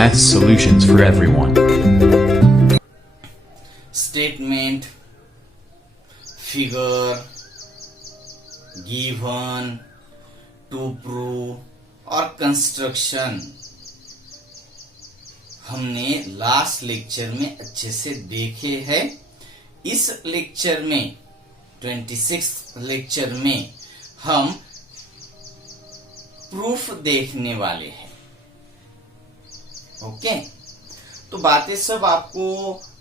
Math solutions for everyone. Statement, figure, given, to prove और construction हमने last lecture में अच्छे से देखे हैं। इस लेक्चर में 26 लेक्चर में हम प्रूफ देखने वाले हैं। ओके, तो बातें सब आपको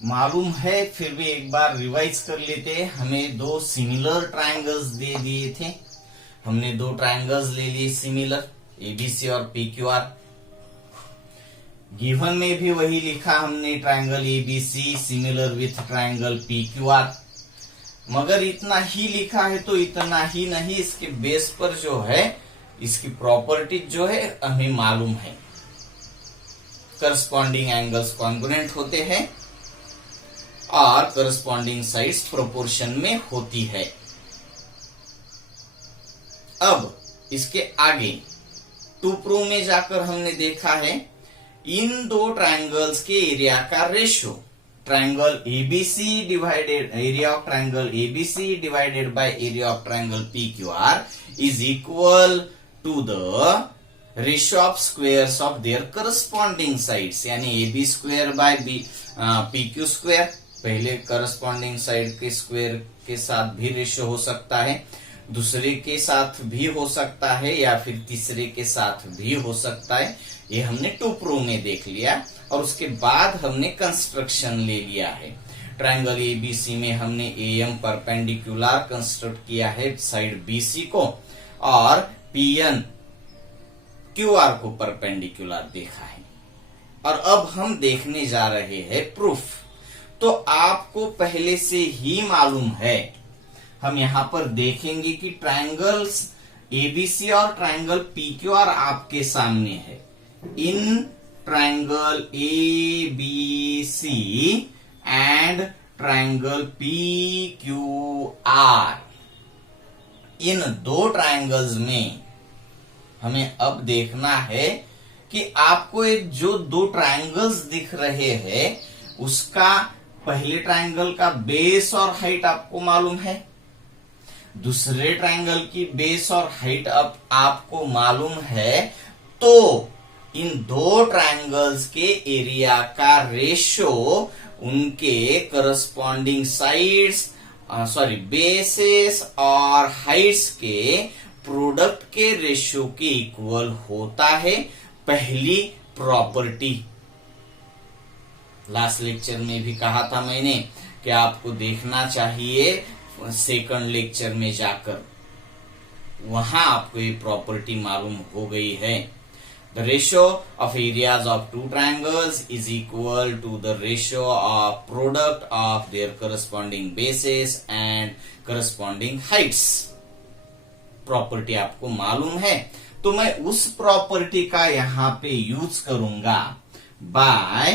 मालूम है, फिर भी एक बार रिवाइज कर लेते हैं। हमें दो सिमिलर ट्रायंगल्स दे दिए थे, हमने दो ट्रायंगल्स ले लिए सिमिलर, एबीसी और पीक्यूआर। गिवन में भी वही लिखा हमने, triangle ABC similar with triangle PQR. मगर इतना ही लिखा है तो इतना ही नहीं, इसके बेस पर जो है इसकी प्रॉपर्टी जो है हमें मालूम है। करस्पॉन्डिंग एंगल्स कॉन्ग्रुएंट होते हैं और करस्पॉन्डिंग साइड्स प्रोपोर्शन में होती है। अब इसके आगे टू प्रूव में जाकर हमने देखा है इन दो ट्रायंगल्स के एरिया का ratio, triangle ABC divided area of triangle ABC divided by area of triangle PQR is equal to the ratio of squares of their corresponding sides, यानी AB square by PQ square. पहले corresponding side के square के साथ भी ratio हो सकता है, दूसरे के साथ भी हो सकता है, या फिर तीसरे के साथ भी हो सकता है। ये हमने टू प्रूव में देख लिया और उसके बाद हमने कंस्ट्रक्शन ले लिया है। ट्रायंगल एबीसी में हमने AM परपेंडिकुलर कंस्ट्रक्ट किया है साइड BC को, और PN QR को परपेंडिकुलर देखा है। और अब हम देखने जा रहे हैं प्रूफ। तो आपको पहले से ही मालूम है, हम यहां पर देखेंगे कि ट्रायंगल्स एबीसी और ट्रायंगल पीक्यूआर आपके सामने है। इन triangle ABC and triangle PQR, इन दो ट्रायंगल्स में हमें अब देखना है कि आपको ये जो दो ट्रायंगल्स दिख रहे हैं उसका पहले ट्रायंगल का बेस और हाइट आपको मालूम है, दूसरे ट्रायंगल की बेस और हाइट अब आपको मालूम है। तो इन दो ट्रायंगल्स के एरिया का रेशियो उनके करस्पॉन्डिंग साइड्स बेसेस और हाइट्स के प्रोडक्ट के रेशियो के इक्वल होता है। पहली प्रॉपर्टी लास्ट लेक्चर में भी कहा था मैंने कि आपको देखना चाहिए सेकंड लेक्चर में जाकर, वहां आपको ये प्रॉपर्टी मालूम हो गई है। The ratio of areas of two triangles is equal to the ratio of product of their corresponding bases and corresponding heights. Property आपको मालूम है, तो मैं उस प्रॉपर्टी का यहां पे यूज करूंगा, by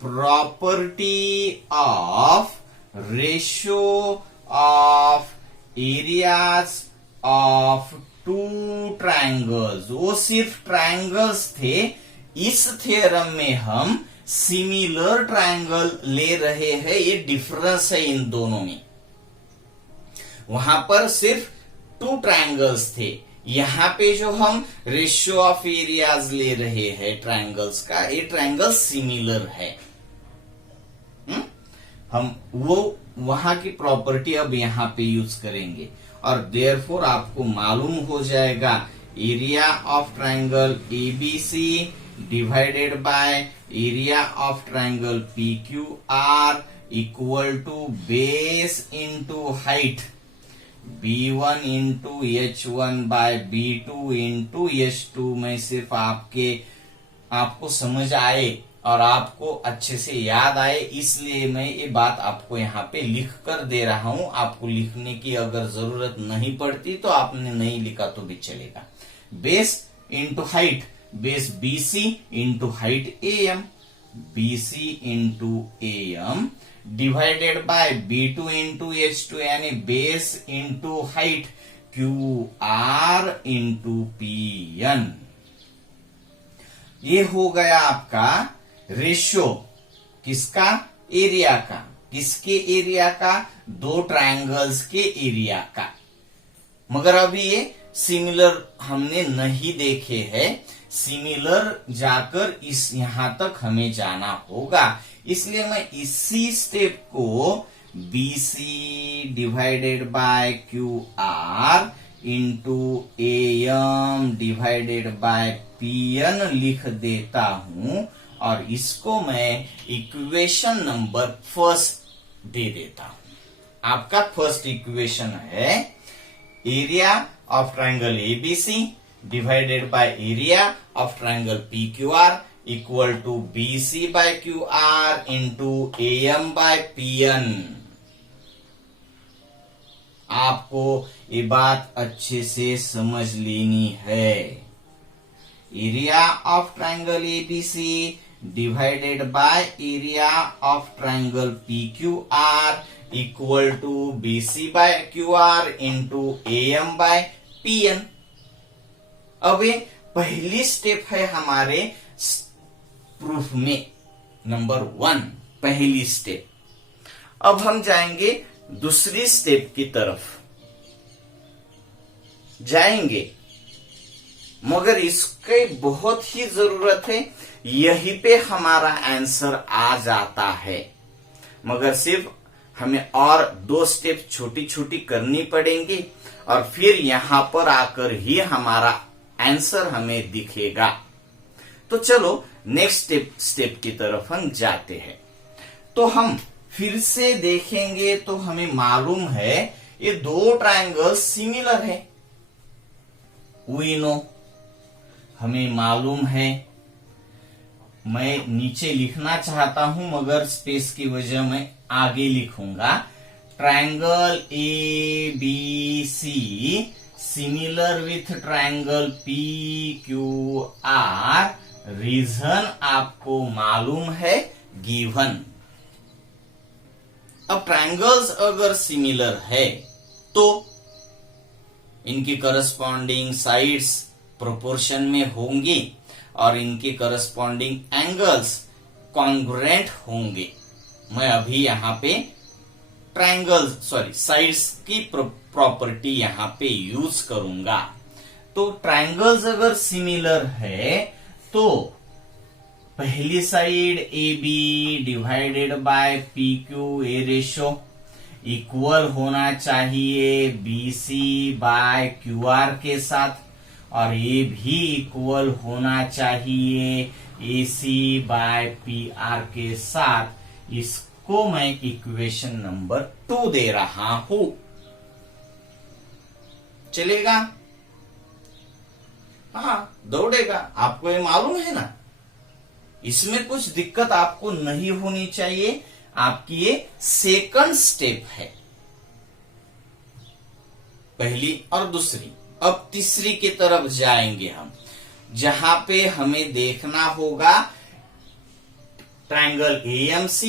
property of ratio of areas of two triangles. वो सिर्फ ट्रायंगल्स थे, इस थ्योरम में हम सिमिलर ट्रायंगल ले रहे हैं। ये डिफरेंस है इन दोनों में, वहां पर सिर्फ टू ट्रायंगल्स थे, यहां पे जो हम रेशियो ऑफ एरियाज ले रहे हैं ट्रायंगल्स का, ये ट्रायंगल सिमिलर है। हम वो वहां की प्रॉपर्टी अब यहां पे यूज करेंगे और देयरफॉर आपको मालूम हो जाएगा area of triangle ABC divided by area of triangle PQR equal to base into height B1 into H1 by B2 into H2। मैं सिर्फ आपको समझ आए और आपको अच्छे से याद आए, इसलिए मैं ये बात आपको यहाँ पे लिख कर दे रहा हूं। आपको लिखने की अगर जरूरत नहीं पड़ती तो आपने नहीं लिखा तो भी चलेगा। Base into height, base BC into height AM, BC into AM divided by B2 into H2, यानी base into height QR into PN। ये हो गया आपका रेशियो किसका? एरिया का। किसके एरिया का? दो ट्रायंगल्स के एरिया का। मगर अभी ये सिमिलर हमने नहीं देखे हैं, सिमिलर जाकर इस यहां तक हमें जाना होगा। इसलिए मैं इसी स्टेप को BC divided by QR into AM divided by PN लिख देता हूं और इसको मैं इक्वेशन नंबर फर्स्ट दे देता हूं। आपका फर्स्ट इक्वेशन है area of triangle ABC divided by area of triangle PQR equal to BC by QR into AM by PN। आपको ये बात अच्छे से समझ लेनी है। Area of triangle ABC divided by area of triangle PQR equal to BC by QR into AM by PN। अब ये पहली स्टेप है हमारे प्रूफ में, नंबर 1 पहली स्टेप। अब हम जाएंगे दूसरी स्टेप की तरफ जाएंगे, मगर इसके बहुत ही जरूरत है, यहीं पे हमारा आंसर आ जाता है। मगर सिर्फ हमें और 2 स्टेप छोटी छोटी करनी पड़ेंगी और फिर यहां पर आकर ही हमारा आंसर हमें दिखेगा। तो चलो नेक्स्ट स्टेप की तरफ हम जाते हैं। तो हम फिर से देखेंगे तो हमें मालूम है ये 2 ट्रायंगल्स सिमिलर है। वी नो, हमें मालूम है। मैं नीचे लिखना चाहता हूं मगर स्पेस की वजह मैं आगे लिखूंगा। Triangle ABC similar with triangle PQR, reason आपको मालूम है, गिवन। अब ट्रायंगल्स अगर सिमिलर है तो इनकी करस्पॉन्डिंग साइड्स प्रोपोर्शन में होंगी और इनके करस्पॉन्डिंग एंगल्स कॉन्ग्रुएंट होंगे। मैं अभी यहां पे साइड्स की प्रॉपर्टी यहां पे यूज करूंगा। तो ट्रायंगल्स अगर सिमिलर है तो पहली side AB divided by PQ A ratio equal होना चाहिए BC बाय QR के साथ और ये भी इक्वल होना चाहिए AC बाय PR के साथ। इसको मैं इक्वेशन नंबर 2 दे रहा हूं। चलेगा? हाँ, दौड़ेगा। आपको ये मालूम है ना, इसमें कुछ दिक्कत आपको नहीं होनी चाहिए। आपकी ये सेकंड स्टेप है, पहली और दूसरी। अब तीसरी की तरफ जाएंगे हम, जहां पे हमें देखना होगा ट्रायंगल AMC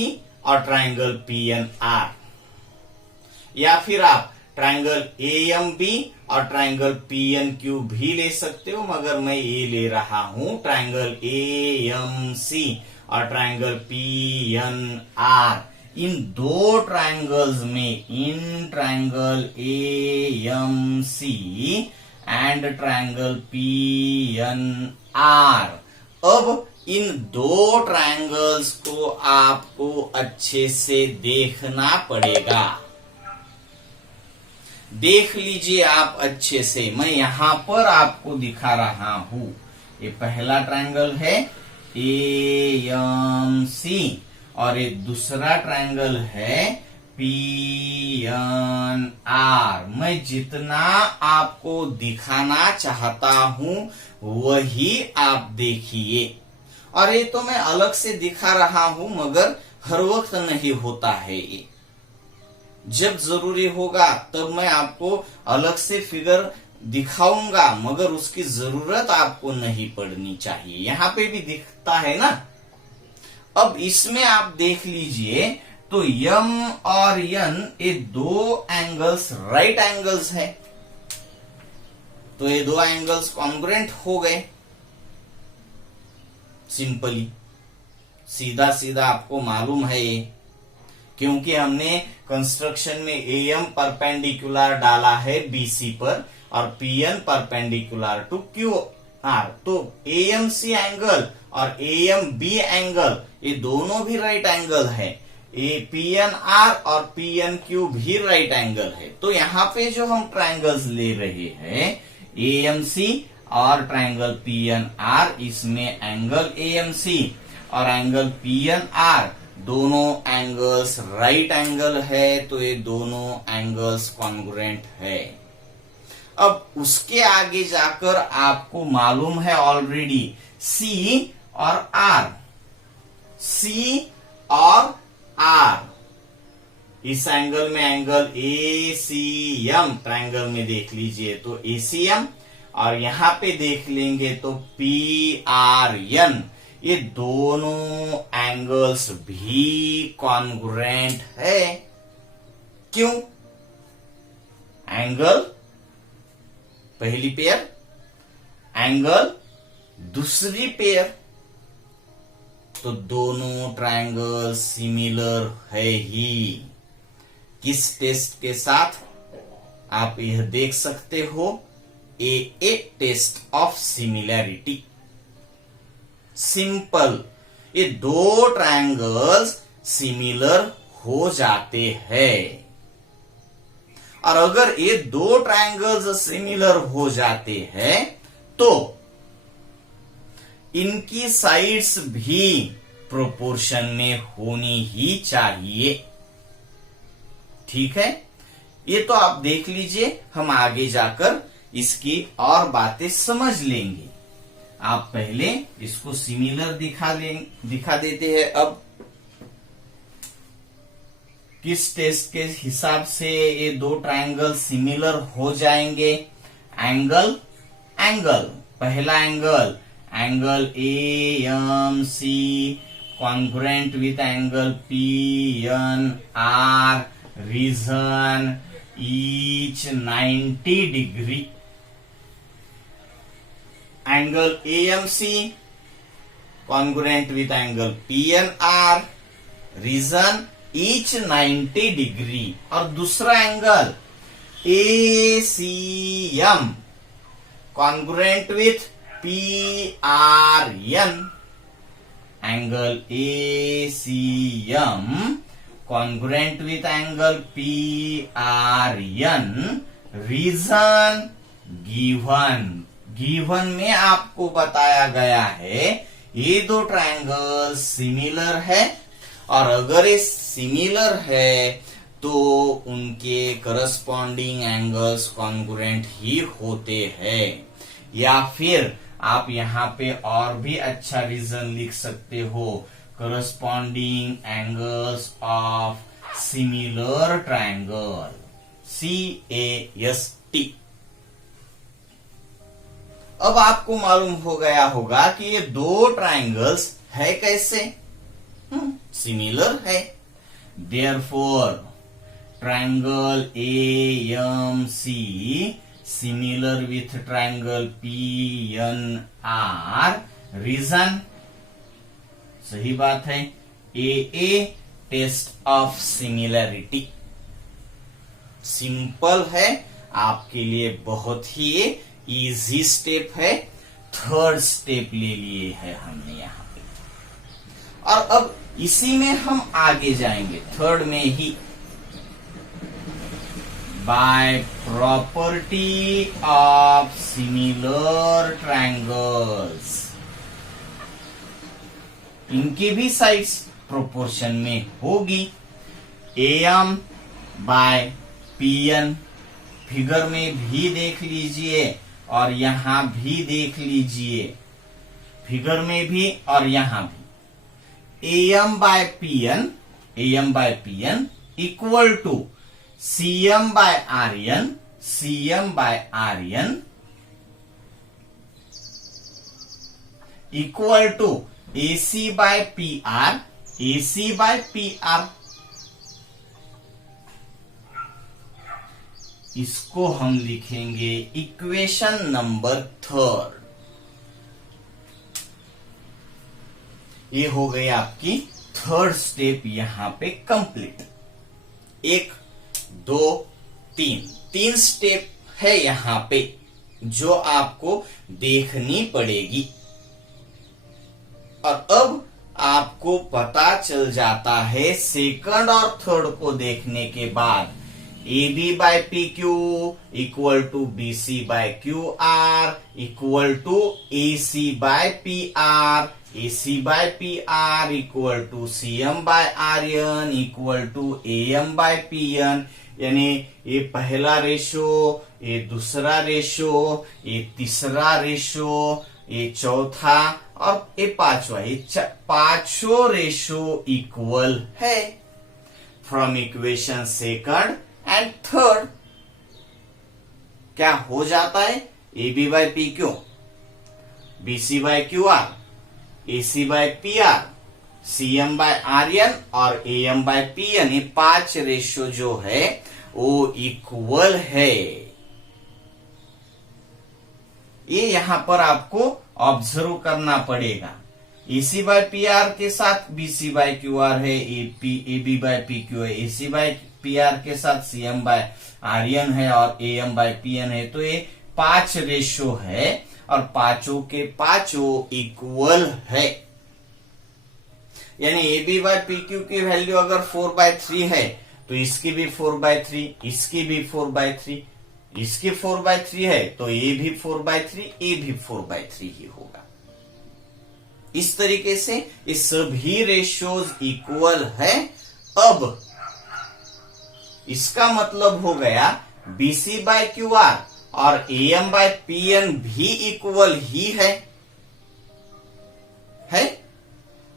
और ट्रायंगल PNR, या फिर आप ट्रायंगल AMB और ट्रायंगल PNQ भी ले सकते हो, मगर मैं ये ले रहा हूं ट्रायंगल AMC और ट्रायंगल PNR। इन 2 ट्रायंगल्स में, in triangle AMC and triangle PNR, अब इन 2 ट्रायंगल्स को आपको अच्छे से देखना पड़ेगा। देख लीजिए आप अच्छे से, मैं यहां पर आपको दिखा रहा हूं। ये पहला ट्रायंगल है AMC और ये दूसरा ट्रायंगल है PNR। मैं जितना आपको दिखाना चाहता हूं वही आप देखिए। और ये तो मैं अलग से दिखा रहा हूं, मगर हर वक्त नहीं होता है ये। जब जरूरी होगा तब मैं आपको अलग से फिगर दिखाऊंगा, मगर उसकी जरूरत आपको नहीं पड़नी चाहिए। यहां पे भी दिखता है ना। अब इसमें आप देख लीजिए तो M और N ये 2 एंगल्स राइट एंगल्स है, तो ये 2 एंगल्स कॉन्ग्रुएंट हो गए सिंपली। सीधा सीधा आपको मालूम है ये, क्योंकि हमने कंस्ट्रक्शन में एएम परपेंडिकुलर डाला है बीसी पर और PN perpendicular to Q R. तो एएमसी एंगल और एएम बी एंगल ये दोनों भी राइट एंगल है। पीएन आर और पीएन क्यू भी राइट एंगल है। तो यहाँ पे जो हम ट्रायंगल्स ले रहे हैं एएमसी और ट्रायंगल पीएन आर, इसमें एंगल एएमसी और एंगल पीएन आर दोनों एंगल्स राइट एंगल है। तो ये दोनों एंगल्स कॉन्ग्रुएंट है। अब उसके आगे जाकर आपको मालूम है ऑलरेडी सी और आर, सी और आर इस एंगल में एंगल एसीएम ट्रायंगल में देख लीजिए तो एसीएम, और यहां पे देख लेंगे तो पीआरएन, ये दोनों एंगल्स भी कॉन्ग्रुएंट है। क्यों? एंगल पहली पेयर, एंगल दूसरी पेयर, तो दोनों ट्रायंगल सिमिलर है ही। किस टेस्ट के साथ? आप यह देख सकते हो, ए टेस्ट ऑफ सिमिलैरिटी। सिंपल, ये दो ट्रायंगल्स सिमिलर हो जाते हैं। और अगर ये दो ट्रायंगल्स सिमिलर हो जाते हैं तो इनकी साइड्स भी प्रोपोर्शन में होनी ही चाहिए। ठीक है, ये तो आप देख लीजिए, हम आगे जाकर इसकी और बातें समझ लेंगे। आप पहले इसको सिमिलर दिखा देते हैं। अब किस टेस्ट के हिसाब से ये दो ट्रायंगल सिमिलर हो जाएंगे? एंगल, पहला angle AMC congruent with angle PNR, region each 90 degree. Angle AMC congruent with angle PNR, region each 90 degree. और दूसरा angle ACM congruent with PRN, angle ACM congruent with angle PRN, region given में आपको बताया गया है ये दो triangle similar है, और अगर ये सिमिलर है तो उनके करस्पॉन्डिंग एंगल्स कॉन्ग्रुएंट ही होते हैं। या फिर आप यहाँ पे और भी अच्छा रीजन लिख सकते हो, corresponding angles of similar triangle, CAST। अब आपको मालूम हो गया होगा कि ये दो ट्रायंगल्स है कैसे, सिमिलर है। Therefore triangle AMC similar with triangle PNR, reason सही बात है AA test of similarity. Simple है, आपके लिए बहुत ही इजी स्टेप है। थर्ड स्टेप ले लिए है हमने यहाँ पे, और अब इसी में हम आगे जाएंगे थर्ड में ही। By property of similar triangles, इनकी भी साइड्स प्रोपोर्शन में होगी। AM by PN फिगर में भी देख लीजिए और यहां भी देख लीजिए, फिगर में भी और यहां भी। AM by PN equal to CM by RN equal to AC by PR। इसको हम लिखेंगे इक्वेशन नंबर थर्ड। ये हो गई आपकी थर्ड स्टेप यहां पे कंप्लीट। 1 2 3 स्टेप है यहां पे जो आपको देखनी पड़ेगी। और अब आपको पता चल जाता है सेकंड और थर्ड को देखने के बाद AB by PQ equal to BC by QR equal to AC by PR, AC by PR equal to CM by RN equal to AM by PN। यानी ये पहला रेशो, ये दूसरा रेशो, ये तीसरा रेशो, ये चौथा और ये पांचवा, ये पांचों रेशो इक्वल है। From equation second and third क्या हो जाता है? AB by PQ, BC by QR, AC by PR, CM by RN और AM बाय PN, ये 5 रेशो जो है वो इक्वल है। ये यहां पर आपको ऑब्जर्व करना पड़ेगा। AC बाय PR के साथ BC बाय QR है, AB बाय PQ है, AC बाय PR के साथ CM बाय RN है और AM बाय PN है। तो ये 5 रेशो है और पांचों के पांचों इक्वल है। यानी AB बाय PQ की वैल्यू अगर 4/3 है तो इसकी भी 4/3, इसकी भी 4/3, इसकी 4/3 है तो ये भी 4/3, ये भी 4/3 ही होगा। इस तरीके से ये सभी रेशियोज इक्वल है। अब इसका मतलब हो गया BC बाय QR और AM बाय PN भी इक्वल ही है।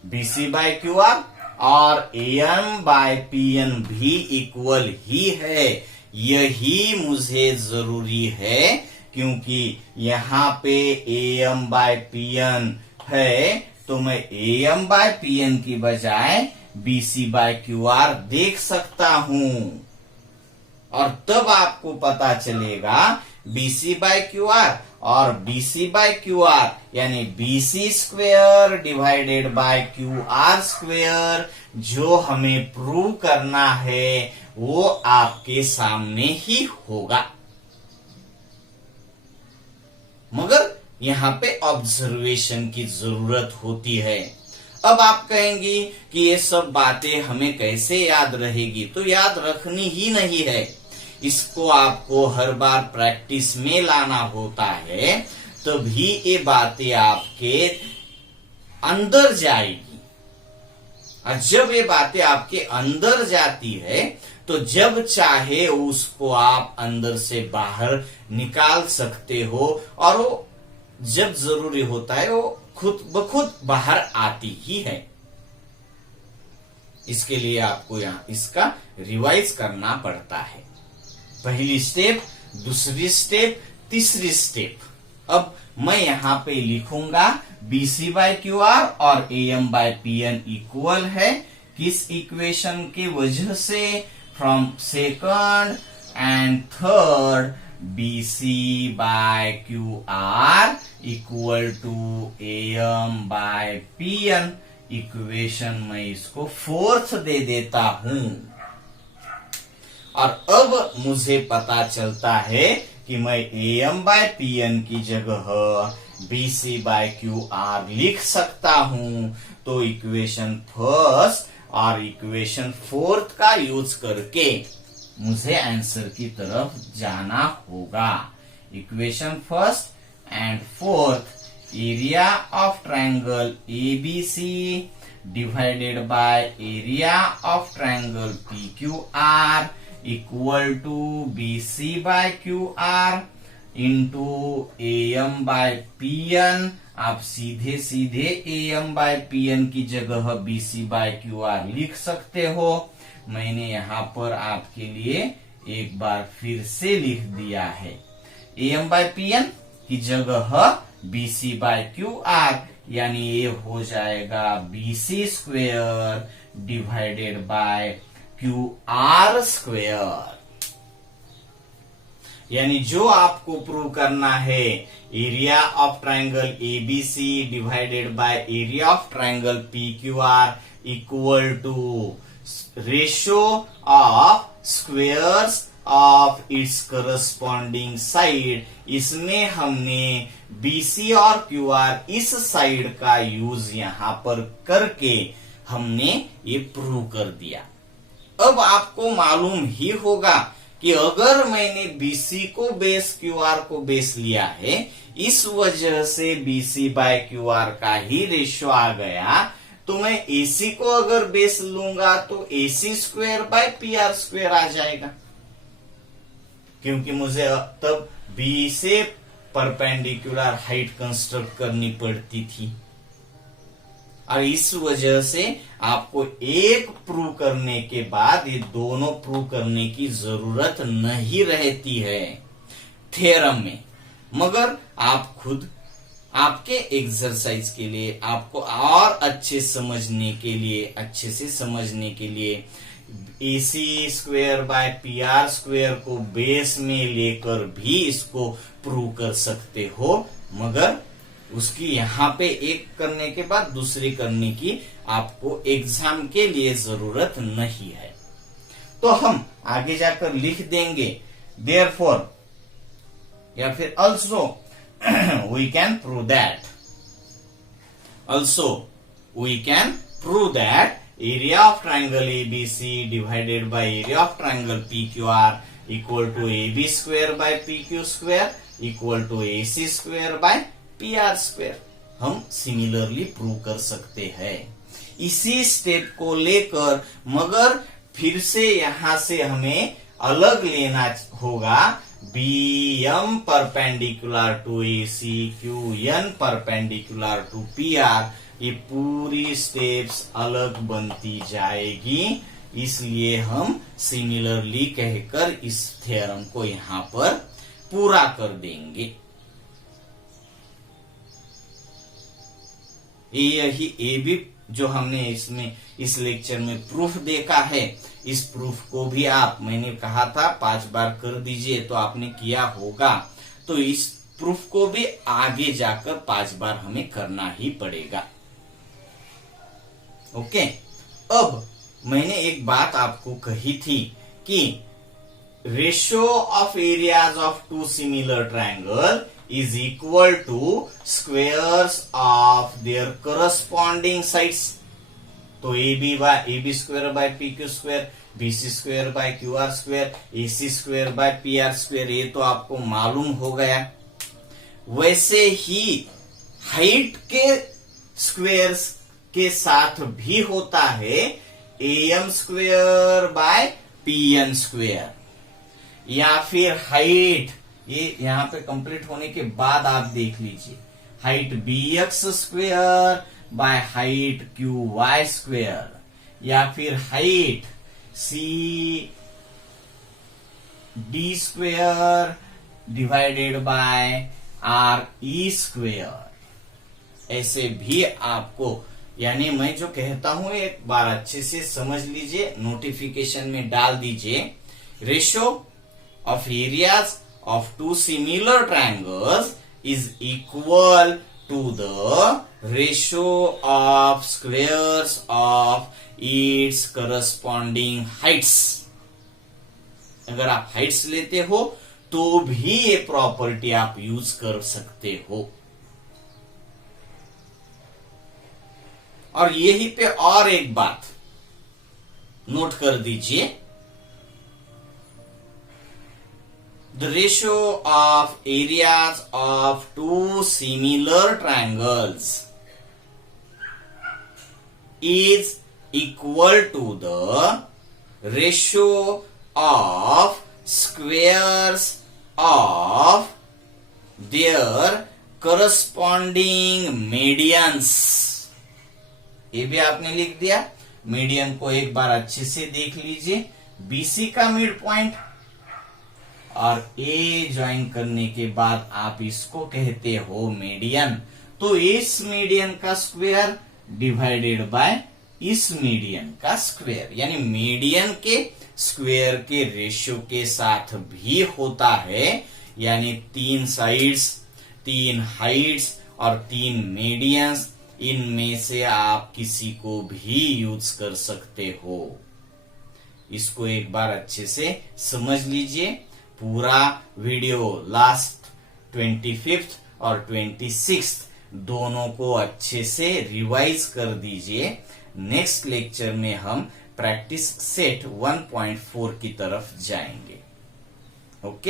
BC बाय QR और AM बाय PN भी इक्वल ही है। यही मुझे जरूरी है क्योंकि यहां पे AM बाय PN है तो मैं AM बाय PN की बजाय BC बाय QR देख सकता हूं और तब आपको पता चलेगा BC बाय QR और BC बाय QR यानी BC square divided by QR square जो हमें प्रूव करना है वो आपके सामने ही होगा। मगर यहां पे ऑब्जर्वेशन की जरूरत होती है। अब आप कहेंगी कि ये सब बातें हमें कैसे याद रहेगी? तो याद रखनी ही नहीं है, इसको आपको हर बार प्रैक्टिस में लाना होता है तभी ये बातें आपके अंदर जाएगी। और जब ये बातें आपके अंदर जाती है तो जब चाहे उसको आप अंदर से बाहर निकाल सकते हो और वो जब जरूरी होता है वो खुद ब खुद बाहर आती ही है। इसके लिए आपको यहां इसका रिवाइज करना पड़ता है। पहली स्टेप, दूसरी स्टेप, तीसरी स्टेप। अब मैं यहां पे लिखूंगा BC बाय QR और AM बाय PN इक्वल है। किस इक्वेशन के वजह से? From second and third BC by QR equal to AM by PN। Equation में इसको फोर्थ दे देता हूं और अब मुझे पता चलता है कि मैं AM बाय PN की जगह BC बाय QR लिख सकता हूं। तो इक्वेशन फर्स्ट और इक्वेशन फोर्थ का यूज करके मुझे आंसर की तरफ जाना होगा। Equation first and fourth, area of triangle ABC divided by area of triangle PQR equal to BC by QR into AM by PN। आप सीधे सीधे AM बाय PN की जगह BC बाय QR लिख सकते हो। मैंने यहां पर आपके लिए एक बार फिर से लिख दिया है। AM बाय PN की जगह BC बाय QR यानी ये हो जाएगा BC square divided by QR square. यानी जो आपको प्रूव करना है, area of triangle ABC divided by area of triangle PQR equal to ratio of squares of its corresponding side. इसमें हमने बीसी और क्यूआर इस साइड का यूज यहां पर करके हमने ये प्रूव कर दिया। अब आपको मालूम ही होगा कि अगर मैंने बीसी को बेस क्यूआर को बेस लिया है, इस वजह से बीसी बाय क्यूआर का ही रेशियो आ गया, तो मैं एसी को अगर बेस लूंगा तो AC square by PR square आ जाएगा, क्योंकि मुझे तब बी से परपेंडिकुलर हाइट कंस्ट्रक्ट करनी पड़ती थी। और इस वजह से आपको एक प्रूव करने के बाद ये दोनों प्रूव करने की जरूरत नहीं रहती है थ्योरम में। मगर आप खुद आपके एक्सरसाइज के लिए, आपको और अच्छे समझने के लिए AC square by PR square को बेस में लेकर भी इसको प्रूव कर सकते हो, मगर उसकी यहां पे एक करने के बाद दूसरी करने की आपको एग्जाम के लिए जरूरत नहीं है। तो हम आगे जाकर लिख देंगे देयरफॉर या फिर also we can prove that area of triangle ABC divided by area of triangle PQR equal to AB square by PQ square equal to AC square by PR square। हम सिमिलरली प्रूव कर सकते हैं इसी step को लेकर, मगर फिर से यहां से हमें अलग लेना होगा। BM perpendicular to AC, QN perpendicular to PR, ये पूरी स्टेप्स अलग बनती जाएगी, इसलिए हम सिमिलरली कहकर इस थ्योरम को यहां पर पूरा कर देंगे। यही ए भी जो हमने इसमें इस लेक्चर में प्रूफ देखा है, इस प्रूफ को भी आप, मैंने कहा था 5 बार कर दीजिए, तो आपने किया होगा, तो इस प्रूफ को भी आगे जाकर 5 बार हमें करना ही पड़ेगा। ओके, अब मैंने एक बात आपको कही थी कि ratio of areas of two similar triangle is equal to squares of their corresponding sides. तो AB square by PQ square, BC square by QR square, AC square by PR square, ये तो आपको मालूम हो गया। वैसे ही हाइट के squares के साथ भी होता है AM square by PN square, या फिर हाइट, ये यहां पे कंप्लीट होने के बाद आप देख लीजिए, height BX square by height QY square, या फिर height CD square divided bye RE square. ऐसे भी आपको, यानी मैं जो कहता हूं एक बार अच्छे से समझ लीजिए, नोटिफिकेशन में डाल दीजिए, ratio of areas of two similar triangles is equal to the ratio of squares of its corresponding heights. अगर आप हाइट्स लेते हो तो भी ये प्रॉपर्टी आप यूज कर सकते हो। और यही पे और एक बात नोट कर दीजिए, the ratio of areas of two similar triangles is equal to the ratio of squares of their corresponding medians. ये भी आपने लिख दिया। मीडियन को एक बार अच्छे से देख लीजिए, BC का मिड पॉइंट और A ज्वाइन करने के बाद आप इसको कहते हो मीडियन। तो इस मीडियन का स्क्वायर डिवाइडेड बाय इस मीडियन का स्क्वायर, यानी मीडियन के स्क्वायर के रेशियो के साथ भी होता है, यानी 3 साइड्स, 3 हाइट्स और 3 मीडियंस, इनमें से आप किसी को भी यूज कर सकते हो। इसको एक बार अच्छे से समझ लीजिए। पूरा वीडियो लास्ट 25th और 26th दोनों को अच्छे से रिवाइज कर दीजिए। नेक्स्ट लेक्चर में हम प्रैक्टिस सेट 1.4 की तरफ जाएंगे। ओके।